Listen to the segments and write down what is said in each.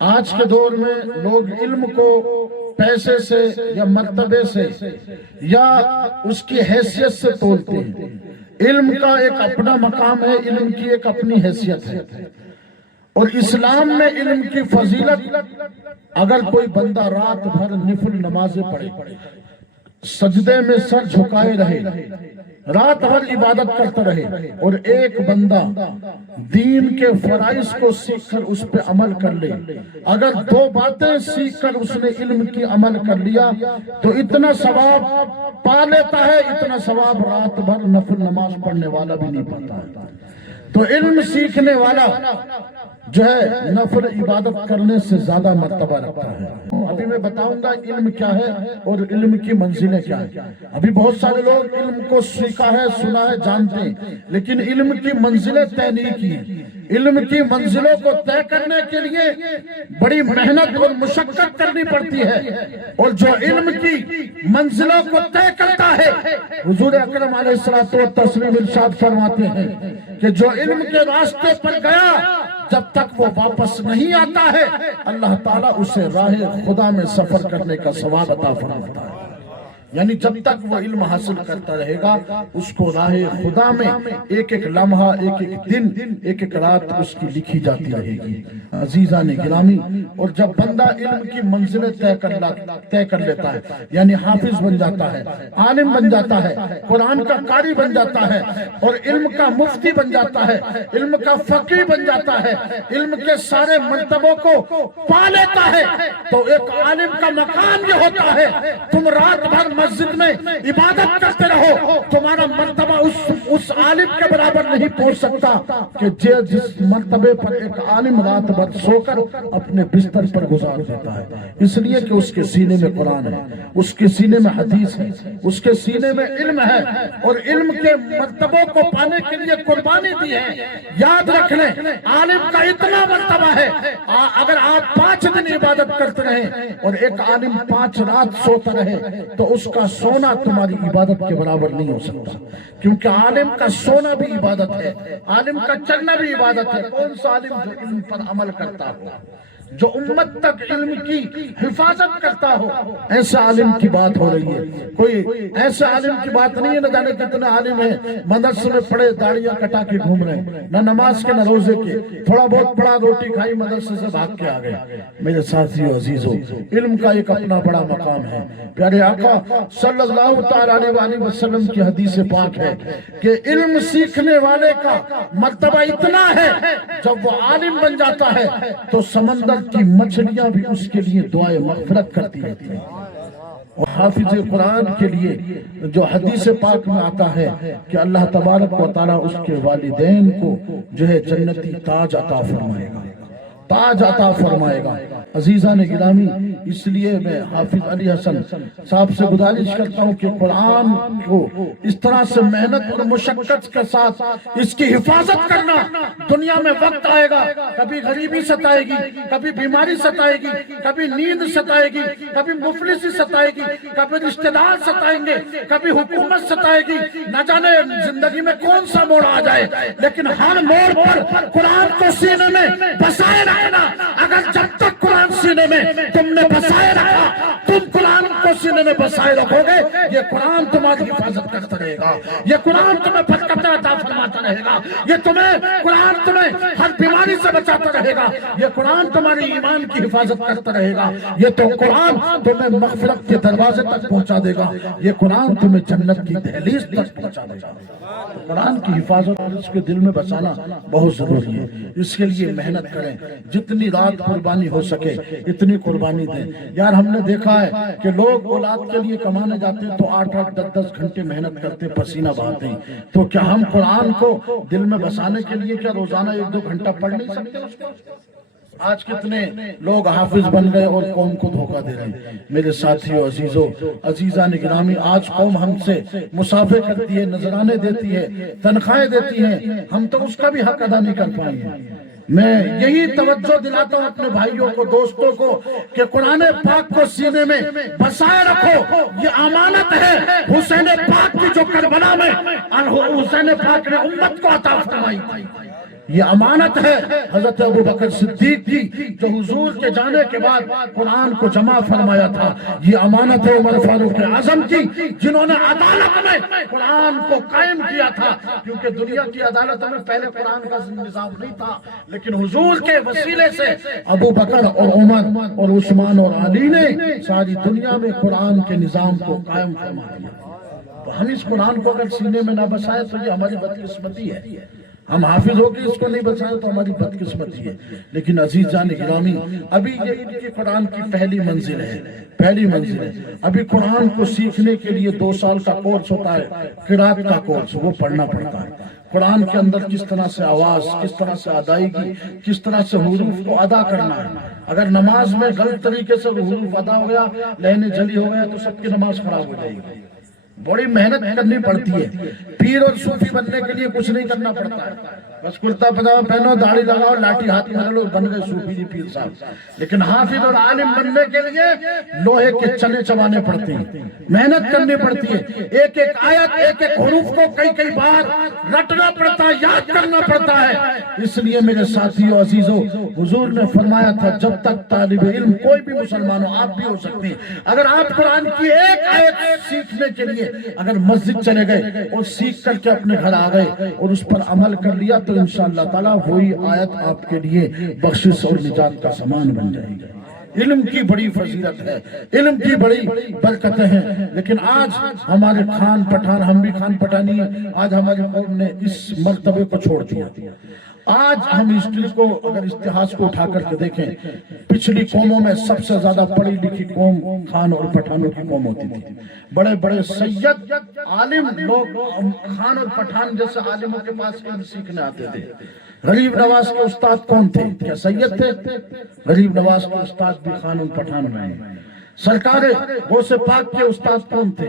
آج کے دور میں لوگ علم کو پیسے سے یا مرتبے سے یا اس کی حیثیت سے تولتے ہیں۔ علم کا ایک اپنا مقام ہے، علم کی ایک اپنی حیثیت ہے، اور اسلام میں علم کی فضیلت، اگر کوئی بندہ رات بھر نفل نمازیں پڑھے، سجدے میں سر جھکائے رہے، رات بھر عبادت کرتا رہے، اور ایک بندہ دین کے فرائض کو سیکھ کر اس پہ عمل کر لے، اگر 2 باتیں سیکھ کر اس نے علم کی عمل کر لیا تو اتنا ثواب پا لیتا ہے، اتنا ثواب رات بھر نفل نماز پڑھنے والا بھی نہیں پاتا ہے۔ تو علم سیکھنے والا جو ہے نفل عبادت کرنے سے زیادہ مرتبہ رکھتا ہے۔ ابھی میں بتاؤں گا علم کیا ہے اور علم کی منزلیں کیا ہیں۔ ابھی بہت سارے لوگ علم کو سیکھا ہے، سنا ہے، جانتے ہیں، لیکن علم کی منزلیں طے نہیں کی۔ علم کی منزلوں کو طے کرنے کے لیے بڑی محنت اور مشقت کرنی پڑتی ہے، اور جو علم کی منزلوں کو طے کرتا ہے، حضور اکرم علیہ الصلوۃ والتسلیم ارشاد فرماتے ہیں کہ جو علم کے راستے پر گیا جب تک وہ واپس نہیں آتا ہے، اللہ تعالیٰ اسے راہ خدا میں سفر کرنے کا ثواب عطا فرماتا ہے۔ یعنی جب تک وہ علم حاصل کرتا رہے گا، اس کو راہ خدا میں ایک ایک لمحہ، ایک ایک دن، ایک ایک رات اس کی لکھی جاتی رہے گی۔ عزیزان گرامی، اور جب بندہ علم کی منزلیں طے کر لیتا ہے، یعنی حافظ بن جاتا ہے، عالم بن جاتا ہے، قرآن کا قاری بن جاتا ہے، اور علم کا مفتی بن جاتا ہے، علم کا فقیہ بن جاتا ہے، علم کے سارے مرتبوں کو پا لیتا ہے، تو ایک عالم کا مقام یہ ہوتا ہے، تم رات بھر مسجد میں عبادت کرتے رہو، تمہارا مرتبہ اس عالم کے برابر نہیں پہنچ سکتا کہ جس مرتبے پر ایک عالم رات بھر سو کر اپنے بستر پر گزار دیتا ہے، اس لیے کہ اس کے سینے میں قرآن ہے، اس کے سینے میں حدیث ہے، اس کے سینے میں علم ہے، اور علم کے مرتبوں کو پانے کے لیے قربانی دی ہے۔ یاد رکھ لیں، عالم کا اتنا مرتبہ ہے، اگر آپ 5 دن عبادت کرتے رہیں اور ایک عالم 5 رات سوتا رہے تو اس کا سونا تمہاری عبادت کے برابر نہیں ہو سکتا، کیونکہ عالم کا سونا بھی عبادت ہے، عالم کا چلنا بھی عبادت ہے۔ کون سا عالم جو علم پر عمل کرتا ہو، جو امت تک علم کی حفاظت کرتا ہو، ایسا عالم کی بات ہو رہی ہے۔ کوئی ایسا عالم کی بات نہیں ہے، نہ جانے کتنے عالم ہیں مدرسے میں پڑھے داڑیاں کٹا کے گھوم رہے ہیں، نہ نماز کے نہ روزے کے، تھوڑا بہت پڑھا، روٹی کھائی، مدرسے سے بھاگ کے آ گئے۔ میرے ساتھیو عزیزو، علم کا ایک اپنا بڑا مقام ہے۔ پیارے آقا صلی اللہ تعالی علیہ وسلم کی حدیث پاک ہے کہ علم سیکھنے والے کا مرتبہ اتنا ہے، جب وہ عالم بن جاتا ہے تو سمندر کی مچھلیاں بھی اس کے لیے دعائے مغفرت کرتی رہتی ہیں۔ اور حافظ قرآن کے لیے جو حدیث پاک میں آتا ہے کہ اللہ تبارک و تعالیٰ اس کے والدین کو جو ہے جنتی تاج عطا فرمائے گا، تاج عطا فرمائے گا۔ عزیزان گرامی، اس لیے میں حافظ علی حسن صاحب سے گزارش کرتا ہوں کہ قرآن کو اس طرح سے محنت اور مشقت کے ساتھ اس کی حفاظت کرنا۔ دنیا میں وقت آئے گا، کبھی غریبی ستائے گی، کبھی بیماری ستائے گی، کبھی نیند ستائے گی، کبھی مفلسی ستائے گی، کبھی رشتہ دار ستائیں گے، کبھی حکومت ستائے گی، نہ جانے زندگی میں کون سا موڑ آ جائے، لیکن ہر موڑ پر قرآن کو سینے میں بسائے رہنا۔ اگر جب تک قرآن سینے میں تم نے بسائے رکھا، تم قرآن کو سینے میں بسائے رکھو گے، یہ قرآن تمہاری حفاظت کرتا رہے گا، یہ قرآن تمہیں برکت عطا فرماتا رہے گا، یہ قرآن تمہیں ہر بیماری سے بچاتا رہے گا، یہ قرآن تمہاری ایمان کی حفاظت کرتا رہے گا، یہ تو قرآن تمہیں مغفرت کے دروازے تک پہنچا دے گا، یہ قرآن تمہیں جنت کی دہلیز تک پہنچا دے گا۔ قرآن کی حفاظت اور اس کے دل میں بسانا بہت ضروری ہے۔ اس کے لیے محنت کریں، جتنی رات قربانی ہو سکے اتنی قربانی دیں۔ یار ہم نے دیکھا ہے کہ لوگ اولاد کے لیے کمانے جاتے ہیں تو 8-8 10-10 گھنٹے محنت کرتے، پسینہ بہاتے ہیں، تو کیا ہم قرآن کو دل میں بسانے کے لیے کیا روزانہ 1-2 گھنٹہ پڑھ نہیں سکتے اس کو؟ آج کتنے لوگ حافظ بن گئے اور قوم کو دھوکہ دے رہے ہیں۔ میرے ساتھیو عزیزو، عزیزان گرامی، آج قوم ہم سے مسافے کرتی ہے، نذرانے دیتی ہے، تنخواہیں دیتی ہیں، ہم تو اس کا بھی حق ادا نہیں کر پائیں گے۔ میں یہی توجہ دلاتا ہوں اپنے بھائیوں کو، دوستوں کو کہ قرآن پاک کو سینے میں بسائے رکھو، یہ امانت ہے حسین پاک کی جو کربلا میں حسین پاک نے امت کو عطا فرمائی تھی۔ یہ امانت ہے حضرت ابو بکر صدیق کی جو حضور کے جانے کے بعد قرآن کو جمع فرمایا تھا. یہ امانت ہے عمر فاروق اعظم کی جنہوں نے عدالت میں قرآن کو قائم کیا تھا, کیونکہ دنیا کی عدالت میں پہلے قرآن کا نظام نہیں تھا, لیکن حضور کے وسیلے سے ابو بکر اور عمر اور عثمان اور علی نے ساری دنیا میں قرآن کے نظام کو قائم فرما دیا. تو ہم اس قرآن کو اگر سینے میں نہ بسائے تو یہ ہماری بدقسمتی ہے. ہم حافظ ہو کے اس کو نہیں بچائیں تو ہماری بدقسمتی ہے. لیکن عزیز جان گرامی, ابھی یہ ان کی قرآن کی پہلی منزل ہے. ابھی قرآن کو سیکھنے کے لیے 2 سال کا کورس ہوتا ہے, قرات کا کورس, وہ پڑھنا پڑتا ہے. قرآن کے اندر کس طرح سے آواز, کس طرح سے ادائیگی, کس طرح سے حروف کو ادا کرنا ہے. اگر نماز میں غلط طریقے سے حروف ادا ہو گیا, لہنے جلی ہو گیا, تو سب کی نماز خراب ہو جائے گی. بڑی محنت کرنی پڑتی ہے. پیر اور صوفی بننے کے لیے کچھ نہیں کرنا پڑتا ہے, بس کرتا پجامہ پہنو, داڑھی لگاؤ, لاٹھی ہاتھ میں لو, بن گئے صوفی جی پیر صاحب. لیکن حافظ اور عالم بننے کے لیے لوہے کے چنے چبانے پڑتے ہیں, محنت کرنی پڑتی ہے. ایک ایک آیت, ایک ایک حروف کو کئی بار رٹنا پڑتا ہے, یاد کرنا پڑتا ہے. اس لیے میرے ساتھیوں عزیزوں, حضور نے فرمایا تھا جب تک طالب علم, کوئی بھی مسلمان ہو, آپ بھی ہو سکتے ہیں, اگر آپ قرآن کی ایک آیت سیکھنے کے لیے اگر مسجد چلے گئے اور سیکھ کر کے اپنے گھر آ گئے اور اس پر عمل کر لیا, تو انشاءاللہ تعالیٰ وہی آیت آپ کے لیے بخشش اور نجات کا سامان بن جائے گی. علم کی بڑی فضیلت ہے, علم کی بڑی برکتیں ہیں. لیکن آج ہمارے خان پٹھان, ہم بھی خان پٹھانی ہیں, آج ہماری قوم نے اس مرتبے کو چھوڑ دیا. آج ہم ہسٹری کو, اگر اتہاس کو اٹھا کر کے دیکھیں, پچھلی قوموں میں سب سے زیادہ پڑھی لکھی قوم خان اور پٹھانوں کی قوم ہوتی تھی. بڑے بڑے سید عالم لوگ خان اور پٹھان جیسے عالموں کے پاس علم سیکھنے آتے تھے. غریب نواز کے استاد کون تھے؟ کیا سید تھے؟ غریب نواز کے استاد بھی خان اور پٹھان میں ہیں. سرکار غوث پاک کے استاد کون تھے؟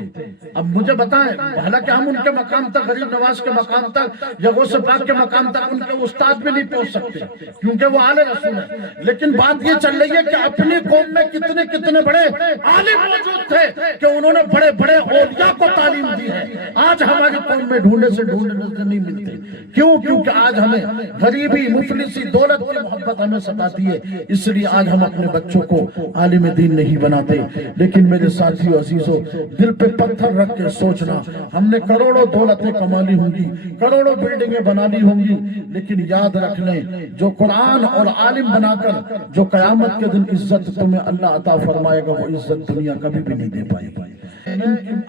اب مجھے بتائیں, حالانکہ ہم ان کے مقام تک, غریب نواز کے مقام تک یا غوث پاک کے مقام تک ان کے استاد بھی نہیں پہنچ سکتے, کیونکہ وہ آلِ رسول ہیں. لیکن بات یہ چل رہی ہے کہ اپنی قوم میں کتنے بڑے عالم موجود تھے کہ انہوں نے بڑے بڑے اولیاء کو تعلیم دی ہے. آج ہماری قوم میں ڈھونڈنے سے نہیں ملتے. کیوں؟ کیونکہ آج ہمیں غریبی, مفلسی, دولت کی محبت ہمیں ستاتی ہے. اس لیے آج ہم اپنے بچوں کو عالم دین نہیں بناتے. لیکن میرے ساتھیو عزیزو, دل پہ پتھر رکھ کے سوچنا, ہم نے کروڑوں دولتیں کما لی ہوں گی, کروڑوں بلڈنگیں بنا لی ہوں گی, لیکن یاد رکھ لیں, جو قرآن اور عالم بنا کر جو قیامت کے دن عزت تمہیں اللہ عطا فرمائے گا, وہ عزت دنیا کبھی بھی نہیں دے پائے گی.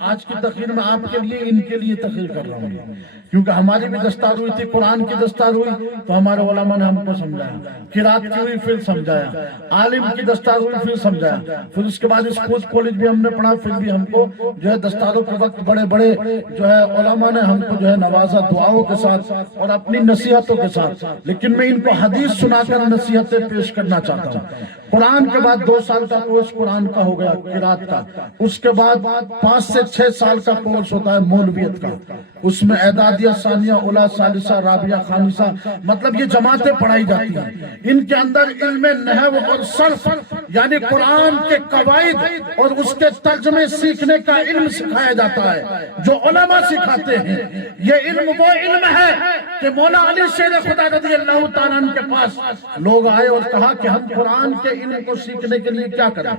آج کی تقریر میں آپ کے لیے, ان کے لیے تقریر کر رہا ہوں, کیونکہ ہماری بھی دستار ہوئی تھی, قرآن کی دستار ہوئی تو ہمارے علماء نے ہم کو سمجھایا, قرات کی ہوئی پھر سمجھایا, عالم کی دستار ہوئی پھر سمجھایا, پھر اس کے بعد اسکول کالج بھی ہم نے پڑھا, پھر بھی ہم کو جو ہے دستاروں کے وقت بڑے بڑے جو ہے علماء نے ہم کو جو ہے نوازا دعاؤں کے ساتھ اور اپنی نصیحتوں کے ساتھ. لیکن میں ان کو حدیث سنا کر نصیحتیں پیش کرنا چاہتا ہوں. قرآن کے بعد 2 سال کا کورس قرآن کا ہو گیا, قرات کا. اس کے بعد 5 سے 6 سال کا کورس ہوتا ہے مولویت کا. اس میں اعدادیہ, ثانیہ, اولیٰ, ثالثہ, رابعہ, خامسہ, مطلب یہ جماعتیں پڑھائی جاتی ہیں. ان کے اندر علم نحو اور صرف یعنی قرآن کے قواعد اور اس کے ترجمے سیکھنے کا علم سکھایا جاتا ہے, جو علماء سکھاتے ہیں. یہ علم وہ علم ہے کہ مولا علی شیر خدا رضی اللہ تعالیٰ عنہ کے پاس لوگ آئے اور کہا کہ ہم قرآن کے علم کو سیکھنے کے لیے کیا کریں,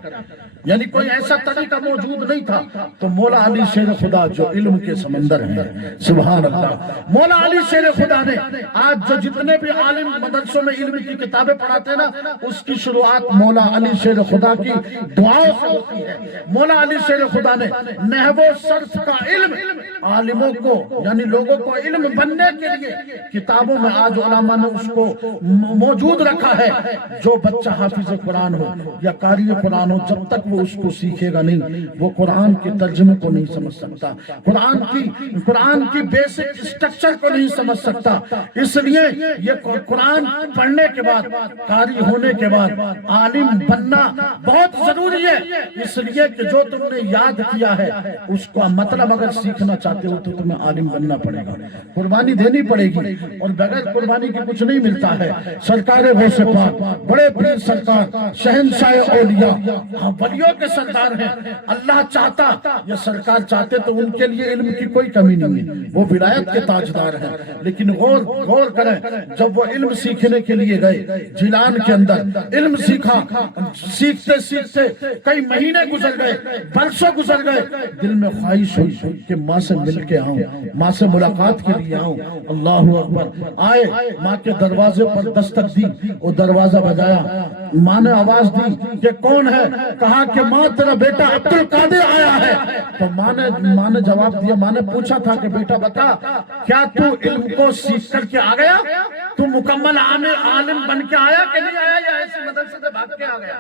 یعنی کوئی ایسا طریقہ موجود نہیں تھا. تو مولا علی شیر خدا جو علم کے سمندر ہیں, سبحان اللہ, مولا علی شیر خدا نے آج جو جتنے بھی عالم مدرسوں میں علم کی کتابیں پڑھاتے ہیں نا, اس کی شروعات مولا علی شیر خدا کی دعاؤں سے ہوتی ہے. مولا علی شیر خدا نے نحو و صرف کا علم عالموں کو یعنی لوگوں کو علم بننے کے لیے کتابوں میں آج علماء نے اس کو موجود رکھا ہے. جو بچہ حافظ قرآن ہو یا قاری قرآن ہو, جب تک وہ اس کو سیکھے گا نہیں, وہ قرآن کے ترجمے کو نہیں سمجھ سکتا, قرآن کی بیسک اسٹرکچر کو نہیں سمجھ سکتا. اس لیے یہ قرآن پڑھنے کے بعد, قاری ہونے کے بعد, عالم بننے پڑھنا بہت ضروری ہے، اس لیے کہ جو تم نے یاد کیا ہے اس کا مطلب اگر سیکھنا چاہتے ہو تو تمہیں عالم بننا پڑے گا، قربانی دینی پڑے گی، اور بغیر قربانی کے کچھ نہیں ملتا ہے۔ سرکار غوث پاک، بڑے پیر سرکار، شہنشاہ اولیاء، ولیوں کے سردار ہیں۔ اللہ چاہتا، یہ سرکار چاہتے تو ان کے لیے علم کی کوئی کمی نہیں ہے، وہ ولایت کے تاجدار ہیں۔ لیکن غور کریں، جب وہ علم سیکھنے کے لیے گئے جیلان کے اندر، علم سیکھا، سیکھتے سیکھتے کئی مہینے گزر گئے، برسوں گزر گئے، دل میں خواہش ہوئی کہ ماں سے مل کے آؤں، ماں سے ملاقات کے لیے آؤں۔ اللہ اکبر، آئے، ماں کے دروازے پر دستک دی، وہ دروازہ بجایا، ماں نے آواز دی کہ کون ہے؟ کہا کہ ماں تیرا بیٹا عبد القادر آیا ہے۔ تو ماں نے جواب دیا، ماں نے پوچھا تھا کہ بیٹا بتا، کیا تو علم کو سیکھ کر کے آ گیا؟ تو مکمل عالم بن کے آیا کہ نہیں آیا، یا ایسی مدرسے سے بھاگ کے آ گیا؟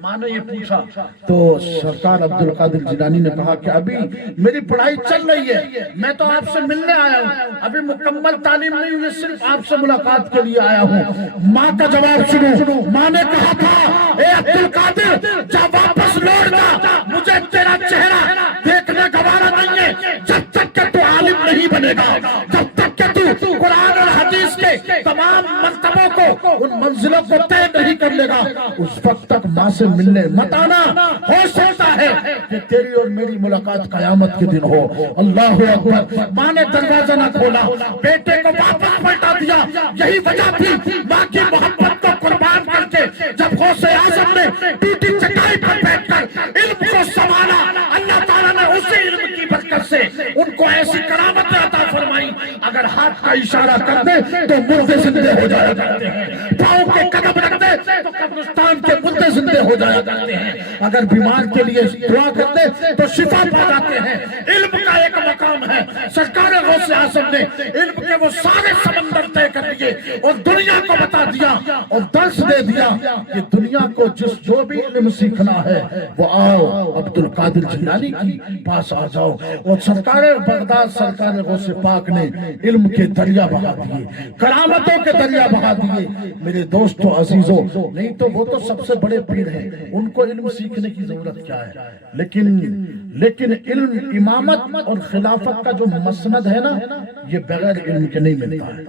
ماں نے یہ پوچھا تو سرکار عبد القادر جیلانی نے کہا کہ ابھی میری پڑھائی چل رہی ہے، میں تو آپ سے ملنے آیا ہوں، ابھی مکمل تعلیم نہیں ہوئی، صرف آپ سے ملاقات کے لیے آیا ہوں۔ ماں کا جواب سنو، ماں نے کہا تھا اے عبد القادر جب واپس لوٹ جا، مجھے تیرا چہرہ دیکھنے گوارا نہیں ہے، جب تک کہ تو عالم نہیں بنے گا، جب تک کہ تو قرآن اور حدیث کے تمام مرتبوں کو، ان منزلوں کو طے نہیں کر لے گا، اس وقت تک ماں سے ملنے مت آنا، ہو سکتا ہے کہ تیری اور میری ملاقات قیامت کے دن ہو۔ اللہ اکبر، ماں نے دروازہ نہ کھولا، بیٹے کو واپس پلٹا دیا۔ یہی وجہ تھی ماں کی محبت کو قربان کر کے جب غوث اعظم نے ٹوٹی چٹائی پر بیٹھ کر علم کو سنبھالا، اللہ تعالیٰ نے اسی علم کی برکت سے ان کو ایسی کرامتیں عطا فرمائی، اگر ہاتھ کا اشارہ کر دے تو مردے زندے ہو جایا کرتے ہیں، پاؤں کے قدم رکھ دے تو قبرستان کے مردے زندے ہو جایا کرتے ہیں، اگر بیمار کے لیے دعا کرتے تو شفا پا جاتے ہیں۔ علم کا ایک مقام ہے، سرکار غوث اعظم نے علم کے وہ سارے سمندر طے کر دیے اور دنیا کو بتا دیا اور درس دے دیا کہ دنیا کو جو بھی علم سیکھنا ہے وہ آؤ عبد القادر جیلانی کی پاس آ جاؤ۔ اور سرکار بغداد، سرکار غوث پاک نے علم کے دریا بہا دیے، کرامتوں کے دریا بہا دیے۔ میرے دوستو عزیزو، نہیں تو وہ تو سب سے بڑے پیر ہیں، ان کو علم سیکھنے کی ضرورت کیا ہے؟ لیکن علم، امامت اور خلافت کا جو مسند ہے نا، یہ بغیر علم کے نہیں ملتا ہے،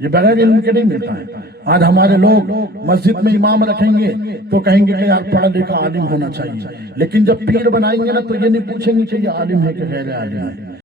یہ بغیر علم کے نہیں ملتا ہے۔ آج ہمارے لوگ مسجد میں امام رکھیں گے تو کہیں گے کہ یار پڑھا لکھا عالم ہونا چاہیے، لیکن جب پیر بنائیں گے نا تو یہ نہیں پوچھیں گے کہ یہ عالم ہے کہ غیر عالم ہے۔